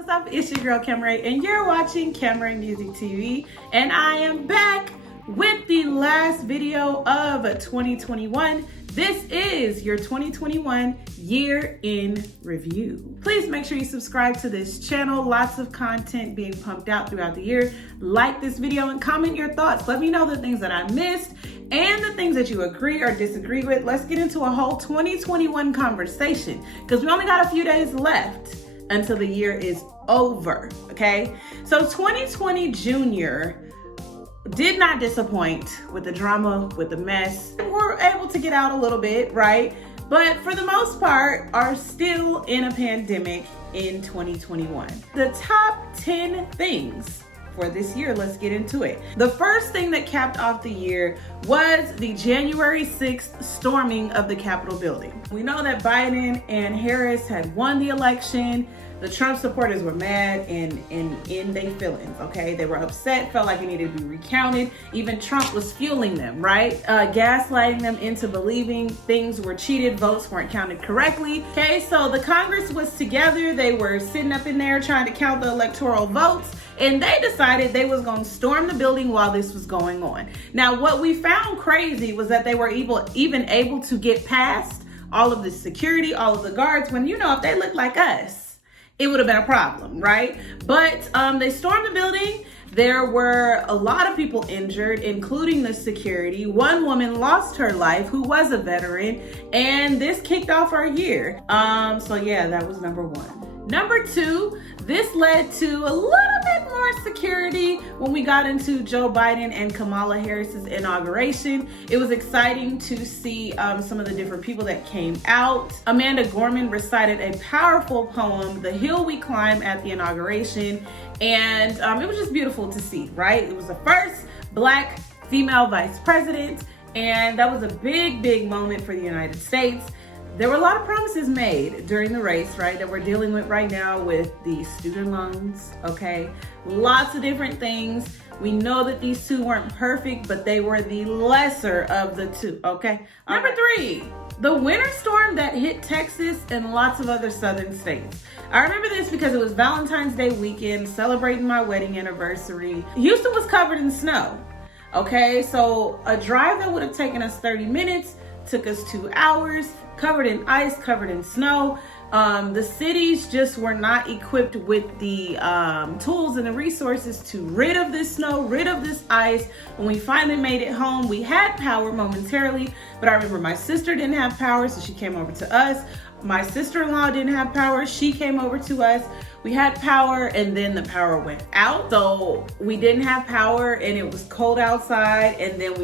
what's up? It's your girl Camry, and you're watching Camry Music TV, and I am back with the last video of 2021. This is your 2021 year in review. Please make sure you subscribe to this channel. Lots of content being pumped out throughout the year. Like this video and comment your thoughts. Let me know the things that I missed and the things that you agree or disagree with. Let's get into a whole 2021 conversation because we only got a few days left until the year is over, okay? So 2020 Junior did not disappoint with the drama, with the mess. We're able to get out a little bit, right? But for the most part, are still in a pandemic in 2021. The top 10 things for this year, let's get into it. The first thing that capped off the year was the January 6th storming of the Capitol building. We know that Biden and Harris had won the election. The Trump supporters were mad and in their feelings, okay? They were upset, felt like it needed to be recounted. Even Trump was fueling them, right? Gaslighting them into believing things were cheated, votes weren't counted correctly. Okay, so the Congress was together. They were sitting up in there trying to count the electoral votes, and they decided they was gonna storm the building while this was going on. Now, what we found crazy was that they were even able to get past all of the security, all of the guards, when, you know, if they looked like us, it would have been a problem, right? But they stormed the building. There were a lot of people injured, including the security. One woman lost her life who was a veteran, and this kicked off our year. So yeah, that was number one. Number two, this led to a little bit more security when we got into Joe Biden and Kamala Harris's inauguration. It was exciting to see some of the different people that came out. Amanda Gorman recited a powerful poem, The Hill We Climb, at the inauguration. And it was just beautiful to see, right? It was the first Black female vice president. And that was a big, big moment for the United States. There were a lot of promises made during the race, right, that we're dealing with right now with the student loans, okay? Lots of different things. We know that these two weren't perfect, but they were the lesser of the two, okay? Number three, the winter storm that hit Texas and lots of other southern states. I remember this because it was Valentine's Day weekend, celebrating my wedding anniversary. Houston was covered in snow, okay? So a drive that would have taken us 30 minutes took us 2 hours. Covered in ice, covered in snow. The cities just were not equipped with the tools and the resources to rid of this snow, rid of this ice. When we finally made it home, we had power momentarily, but I remember my sister didn't have power, so she came over to us. My sister-in-law didn't have power, she came over to us. We had power, and then the power went out. So we didn't have power, and it was cold outside, and then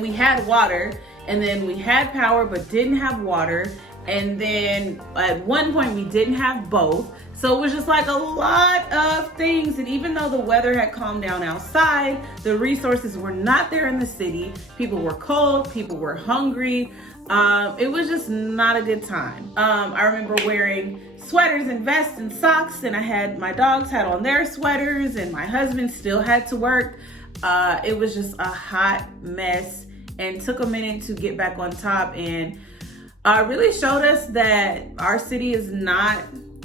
we had water. And then we had power but didn't have water. And then at one point we didn't have both. So it was just like a lot of things. And even though the weather had calmed down outside, the resources were not there in the city. People were cold, people were hungry. It was just not a good time. I remember wearing sweaters and vests and socks, and my dogs had on their sweaters, and my husband still had to work. It was just a hot mess. And took a minute to get back on top, and really showed us that our city is not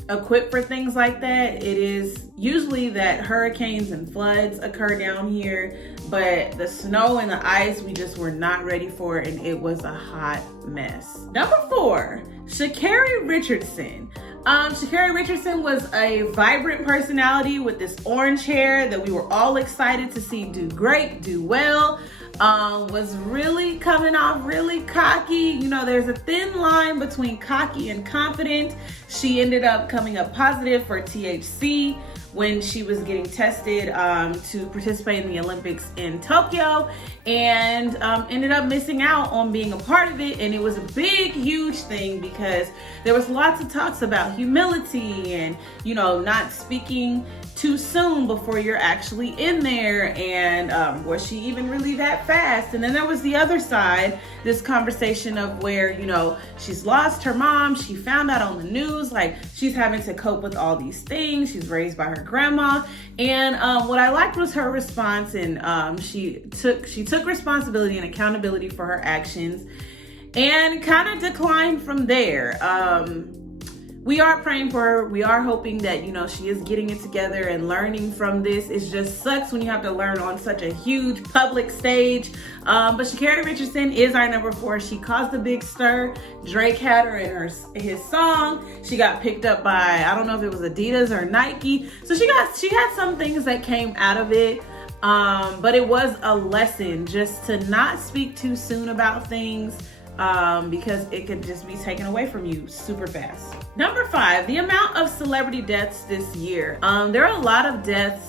equipped for things like that. It is usually that hurricanes and floods occur down here, but the snow and the ice, we just were not ready for it, and it was a hot mess. Number four, Shakira Richardson. Shakira Richardson was a vibrant personality with this orange hair that we were all excited to see do great, do well. Was really coming off really cocky. You know, there's a thin line between cocky and confident. She ended up coming up positive for THC when she was getting tested to participate in the Olympics in Tokyo, and ended up missing out on being a part of it. And it was a big, huge thing because there was lots of talks about humility and, you know, not speaking too soon before you're actually in there, and was she even really that fast? And then there was the other side, this conversation of where, you know, she's lost her mom, she found out on the news, like she's having to cope with all these things, she's raised by her grandma. And what I liked was her response, and she took responsibility and accountability for her actions and kind of declined from there. we are praying for her. We are hoping that, she is getting it together and learning from this. It just sucks when you have to learn on such a huge public stage. But Shakira Richardson is our number 4. She caused a big stir. Drake had her in his song. She got picked up by, I don't know if it was Adidas or Nike. So she had some things that came out of it. But it was a lesson just to not speak too soon about things, because it could just be taken away from you super fast. Number 5, the amount of celebrity deaths this year. There are a lot of deaths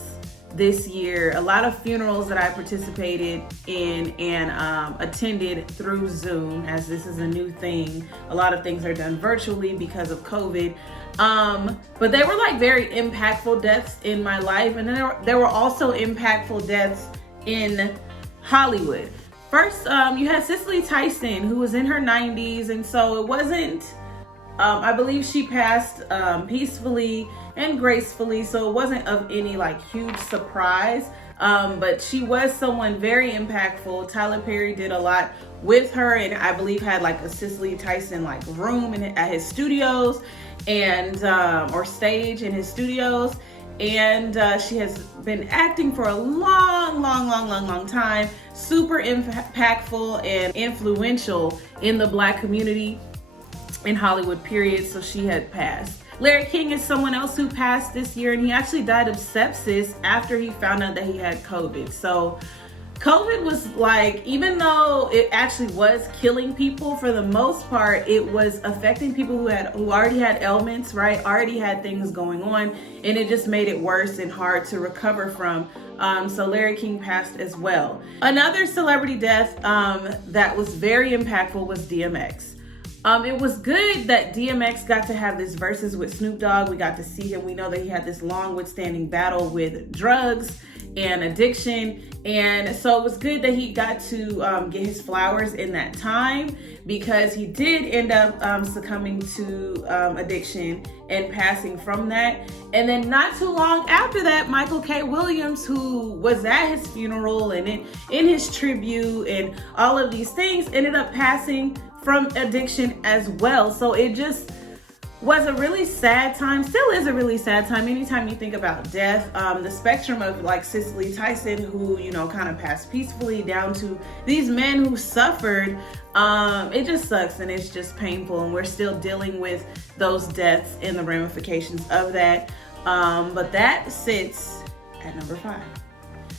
this year, a lot of funerals that I participated in and attended through Zoom, as this is a new thing. A lot of things are done virtually because of COVID. But they were like very impactful deaths in my life. And then there were also impactful deaths in Hollywood. First, you had Cicely Tyson, who was in her 90s. And so it wasn't, I believe she passed peacefully and gracefully. So it wasn't of any like huge surprise. But she was someone very impactful. Tyler Perry did a lot with her, and I believe had like a Cicely Tyson like room at his studios and or stage in his studios. And she has been acting for a long time. Super impactful and influential in the Black community in Hollywood, period. So she had passed. Larry King is someone else who passed this year, and he actually died of sepsis after he found out that he had COVID. So COVID was like, even though it actually was killing people, for the most part, it was affecting people who already had ailments, right? Already had things going on, and it just made it worse and hard to recover from. So Larry King passed as well. Another celebrity death that was very impactful was DMX. It was good that DMX got to have this versus with Snoop Dogg. We got to see him. We know that he had this long withstanding battle with drugs and addiction. And so it was good that he got to get his flowers in that time, because he did end up succumbing to addiction and passing from that. And then not too long after that, Michael K. Williams, who was at his funeral and in his tribute and all of these things, ended up passing from addiction as well. So it just was a really sad time, still is a really sad time. Anytime you think about death, the spectrum of like Cicely Tyson, who, kind of passed peacefully, down to these men who suffered, it just sucks and it's just painful. And we're still dealing with those deaths and the ramifications of that. But that sits at number 5.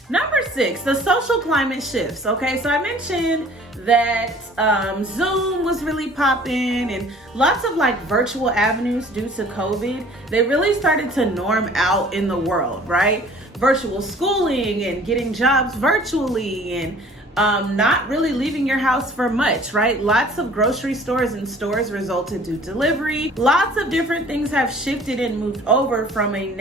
Number 6, the social climate shifts. Okay, so I mentioned that Zoom was really popping and lots of like virtual avenues due to COVID. They really started to norm out in the world, right? Virtual schooling and getting jobs virtually and not really leaving your house for much, right? Lots of grocery stores and stores resulted to delivery. Lots of different things have shifted and moved over from a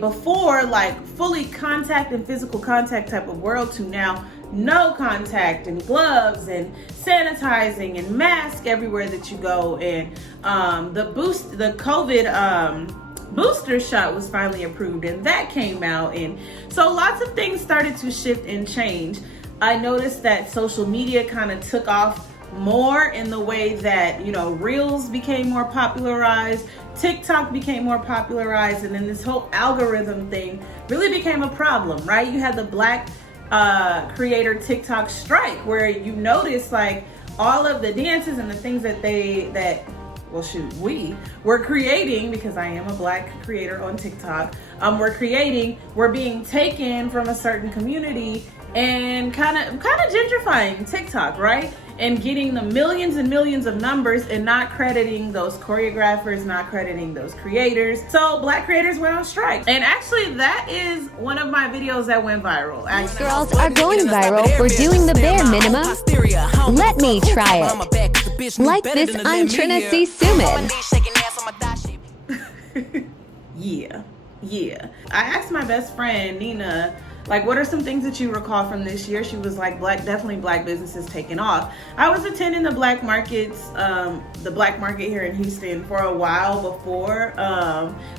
before like fully contact and physical contact type of world to now no contact and gloves and sanitizing and mask everywhere that you go. And the COVID booster shot was finally approved, and that came out. And so lots of things started to shift and change. I noticed that social media kind of took off more in the way that, Reels became more popularized, TikTok became more popularized, and then this whole algorithm thing really became a problem, right? You had the Black creator TikTok strike, where you notice like all of the dances and the things that we were creating, because I am a Black creator on TikTok, we're being taken from a certain community and kind of gentrifying TikTok, right? And getting the millions and millions of numbers and not crediting those choreographers, not crediting those creators. So Black creators went on strike. And actually that is one of my videos that went viral. Girls are going viral for doing the bare minimum. Let me try it. Like this on Trinity Suman. Yeah. I asked my best friend, Nina, Like, what are some things that you recall from this year? She was like, definitely black businesses taking off. I was attending the black market here in Houston for a while before,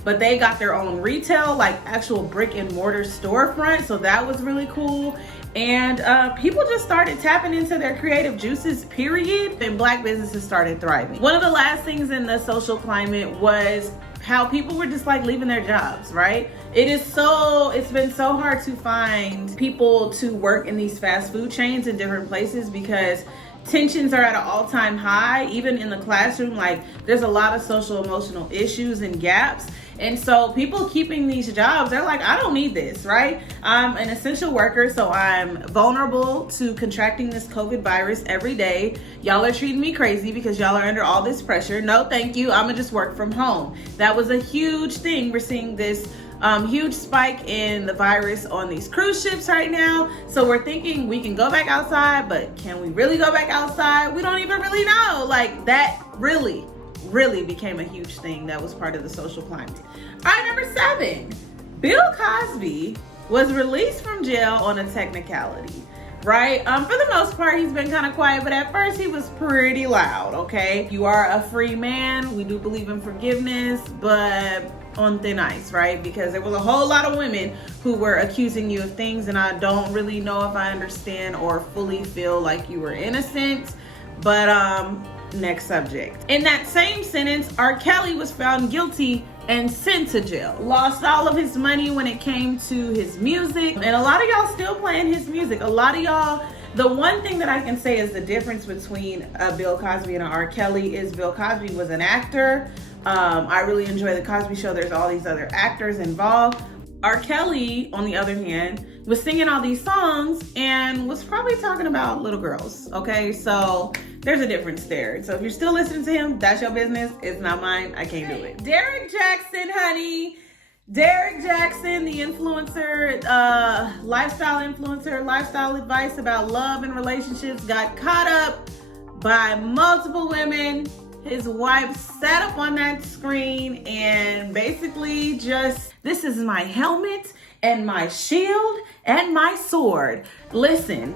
but they got their own retail, like actual brick and mortar storefront. So that was really cool. And people just started tapping into their creative juices, period, and black businesses started thriving. One of the last things in the social climate was how people were just like leaving their jobs, right? It's been so hard to find people to work in these fast food chains in different places because tensions are at an all-time high. Even in the classroom, like there's a lot of social emotional issues and gaps. And so people keeping these jobs, they're like, I don't need this, right? I'm an essential worker, so I'm vulnerable to contracting this COVID virus every day. Y'all are treating me crazy because y'all are under all this pressure. No, thank you. I'm gonna just work from home. That was a huge thing. We're seeing this huge spike in the virus on these cruise ships right now. So we're thinking we can go back outside, but can we really go back outside? We don't even really know. Like that really became a huge thing that was part of the social climate. All right, number 7, Bill Cosby was released from jail on a technicality, right? For the most part, he's been kind of quiet, but at first he was pretty loud, okay? You are a free man. We do believe in forgiveness, but on thin ice, right? Because there was a whole lot of women who were accusing you of things, and I don't really know if I understand or fully feel like you were innocent, but next subject. In that same sentence, R. Kelly was found guilty and sent to jail. Lost all of his money when it came to his music, and a lot of y'all still playing his music. A lot of y'all, the one thing that I can say is the difference between Bill Cosby and R. Kelly is Bill Cosby was an actor. I really enjoy the Cosby Show. There's all these other actors involved. R. Kelly, on the other hand, was singing all these songs and was probably talking about little girls, okay? So there's a difference there. So if you're still listening to him, that's your business. It's not mine. I can't do it. Derrick Jaxon, honey. Derrick Jaxon, the influencer, lifestyle advice about love and relationships, got caught up by multiple women. His wife sat up on that screen and basically just, this is my helmet and my shield and my sword. Listen,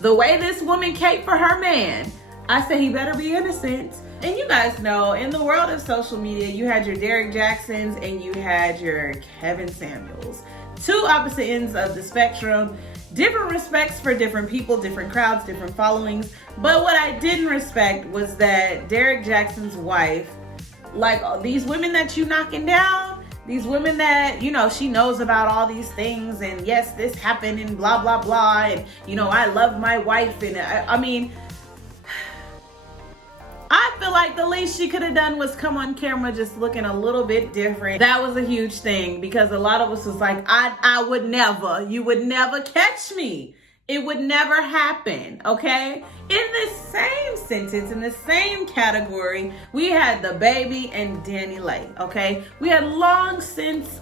the way this woman caped for her man, I said he better be innocent. And you guys know, in the world of social media, you had your Derrick Jaxons and you had your Kevin Samuels. Two opposite ends of the spectrum. Different respects for different people, different crowds, different followings. But what I didn't respect was that Derrick Jaxon's wife, like these women that you knocking down, these women that, you know, she knows about all these things and yes, this happened and blah, blah, blah. And, you know, I love my wife. And I mean, I feel like the least she could have done was come on camera just looking a little bit different. That was a huge thing because a lot of us was like, I would never, you would never catch me. It would never happen, okay? In the same sentence, in the same category, we had the baby and Danny Lay, okay? We had long since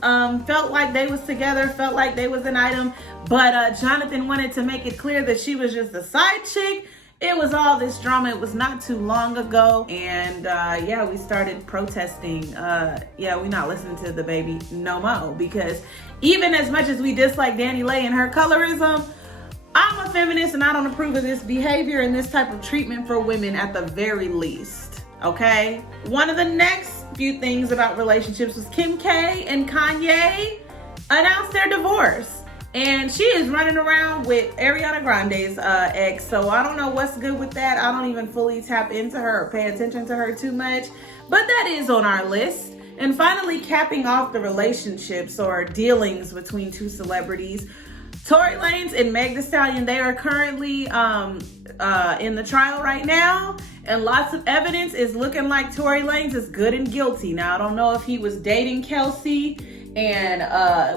felt like they was together, felt like they was an item, but Jonathan wanted to make it clear that she was just a side chick. It was all this drama. It was not too long ago. And yeah, we started protesting. Yeah, we're not listening to the baby no more. Because even as much as we dislike Danny Lay and her colorism, I'm a feminist and I don't approve of this behavior and this type of treatment for women at the very least. Okay? One of the next few things about relationships was Kim K and Kanye announced their divorce. And she is running around with Ariana Grande's ex, so I don't know what's good with that. I don't even fully tap into her or pay attention to her too much, but that is on our list. And finally, capping off the relationships or dealings between two celebrities, Tory Lanez and Meg Thee Stallion, they are currently in the trial right now, and lots of evidence is looking like Tory Lanez is good and guilty. Now, I don't know if he was dating Kelsey and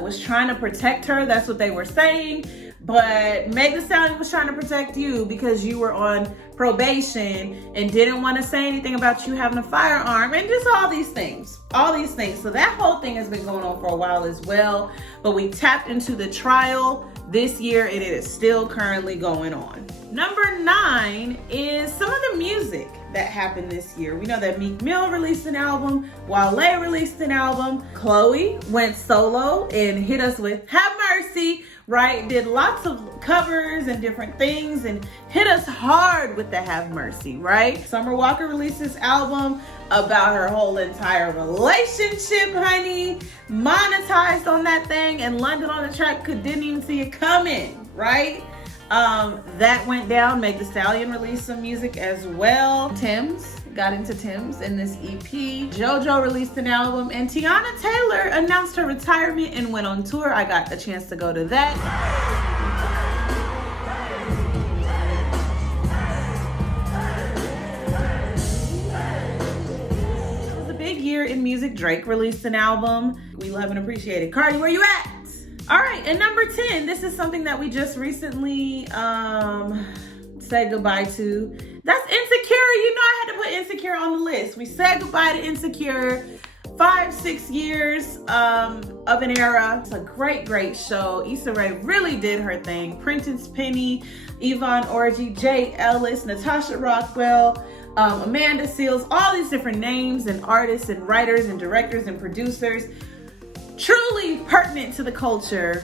was trying to protect her. That's what they were saying. But Meg Thee Stallion was trying to protect you because you were on probation and didn't want to say anything about you having a firearm and just all these things. So that whole thing has been going on for a while as well. But we tapped into the trial this year and it is still currently going on. Number 9 is some of the music that happened this year. We know that Meek Mill released an album, Wale released an album, Chloe went solo and hit us with Have Mercy, right? Did lots of covers and different things and hit us hard with the Have Mercy, right? Summer Walker released this album about her whole entire relationship, honey. Monetized on that thing, and London on the Track didn't even see it coming, right? That went down. Meg Thee Stallion released some music as well. Tim's got into Tim's in this EP. JoJo released an album, and Teyana Taylor announced her retirement and went on tour. I got the chance to go to that. It was a big year in music. Drake released an album. We love and appreciate it. Cardi, where you at? All right, and number 10, this is something that we just recently said goodbye to. That's Insecure. You know I had to put Insecure on the list. We said goodbye to Insecure. 5-6 years of an era. It's a great, great show. Issa Rae really did her thing. Prentice Penny, Yvonne Orji, Jay Ellis, Natasha Rockwell, Amanda Seales, all these different names and artists and writers and directors and producers. Truly pertinent to the culture.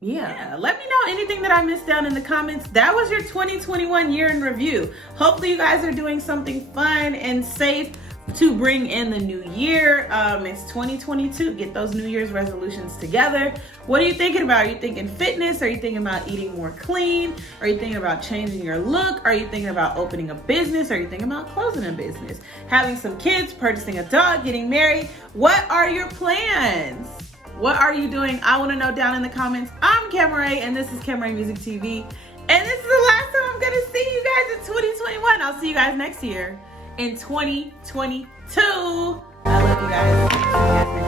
Yeah, let me know anything that I missed down in the comments. That was your 2021 year in review. Hopefully you guys are doing something fun and safe to bring in the new year. It's 2022. Get those New Year's resolutions together. What are you thinking about? Are you thinking fitness? Are you thinking about eating more clean? Are you thinking about changing your look? Are you thinking about opening a business? Are you thinking about closing a business? Having some kids, purchasing a dog, getting married? What are your plans? What are you doing? I want to know down in the comments. I'm Camera, and this is Camera Music TV. And this is the last time I'm going to see you guys in 2021. I'll see you guys next year in 2022. I love you guys.